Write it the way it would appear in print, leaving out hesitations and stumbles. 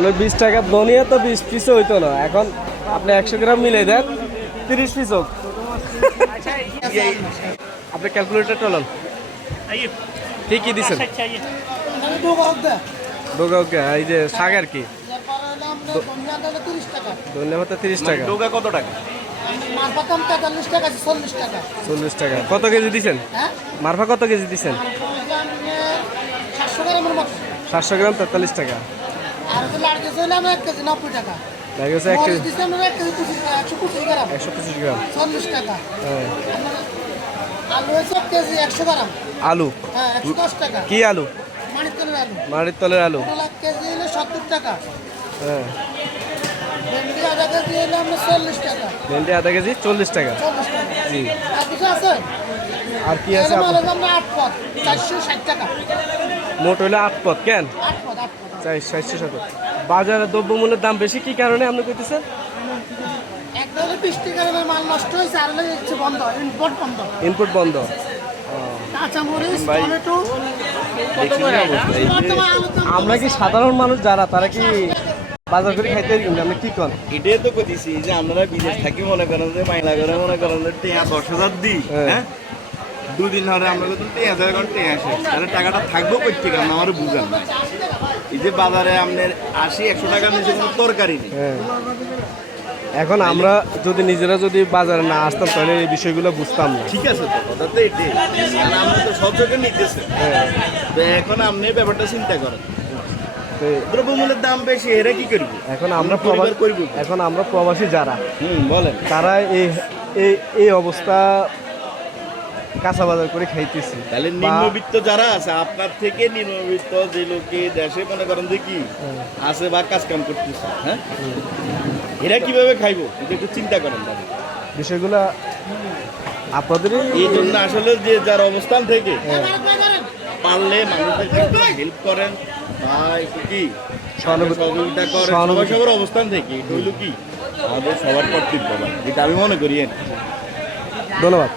আপনার 20 টাকা ধনিয়া তো 20 পিসও হইতো না, এখন আপনি 100 গ্রাম মিলে দেন 30 পিস হোক। আপনি ক্যালকুলেটর চালান, ঠিক কি দিচ্ছেন? ডোগা এই যে শাক আর কি, ধনিয়া পাতা 30 টাকা। ডোগা কত টাকা? 40 টাকা। কত কেজি দিচ্ছেন? মারফা কত কেজি দিচ্ছেন? 700 গ্রাম 43 টাকা। লাগে 1 কেজি 125 গ্রাম। হ্যাঁ। আলু কি আলু? মাটির তলের আলু। হ্যাঁ। ভেন্ডি আধা কেজি 40 টাকা। জি। আর কি আছে? মোট হইলে 8 পদ কেন? 460 বাজারে দ্রব্যমূল্যের দাম বেশি কি কারণে আপনি কইতেছেন? ইনপুট বন্ধ। আমরা কি সাধারণ মানুষ যারা, তারা কি বাজার করে খাইতে আমরা কি করেন? এটাই তো কইছি যে আমরা বিদেশ থাকি, মনে করেন যে মাইলা করে মনে করেন যে 10,000 দিই, হ্যাঁ 2 দিন ধরে আমরা কিন্তু 10,000 করে টেয়া আসে, তাহলে টাকাটা থাকবো কই থেকে আমরা আমার বুঝান না। এই যে বাজারে আপনার 80-100 টাকা নিচে কোনো তরকারি নেই। এখন আমরা যদি নিজেরা যদি বাজারে না আসতাম তাহলে এই বিষয়গুলো বুঝতাম না। ঠিক আছে, তো কথা তো এটাই, আমরা তো সব জায়গায় নিতেছে। তো এখন আপনি ব্যাপারটা চিন্তা করেন, দ্রব্যমূল্যের দাম বেশি, এরা কি করবো? এখন আমরা প্রবাসী যারা বলেন, তারা এই অবস্থা কাঁচা বাজার করে খাইতেছি। তাহলে নিম্নবিত্ত যারা আছে, আপনার থেকে নিম্নবিত্ত যে লোকে দেশে মনে করেন যে কি আছে বা কাজ কাম করতেছে, হ্যাঁ এরা কিভাবে খাইবো এটা একটু চিন্তা করেন। বিষয়গুলা আপনাদের এই জন্য আসলে যে যার অবস্থান থেকে পারলে মানুষদেরকে একটু হেল্প করেন বা একটু কি সহযোগিতা করেন, সবার অবস্থান থেকে এটা হইল কি আমাদের সবার কর্তব্য, যেটা আমি মনে করি। ধন্যবাদ।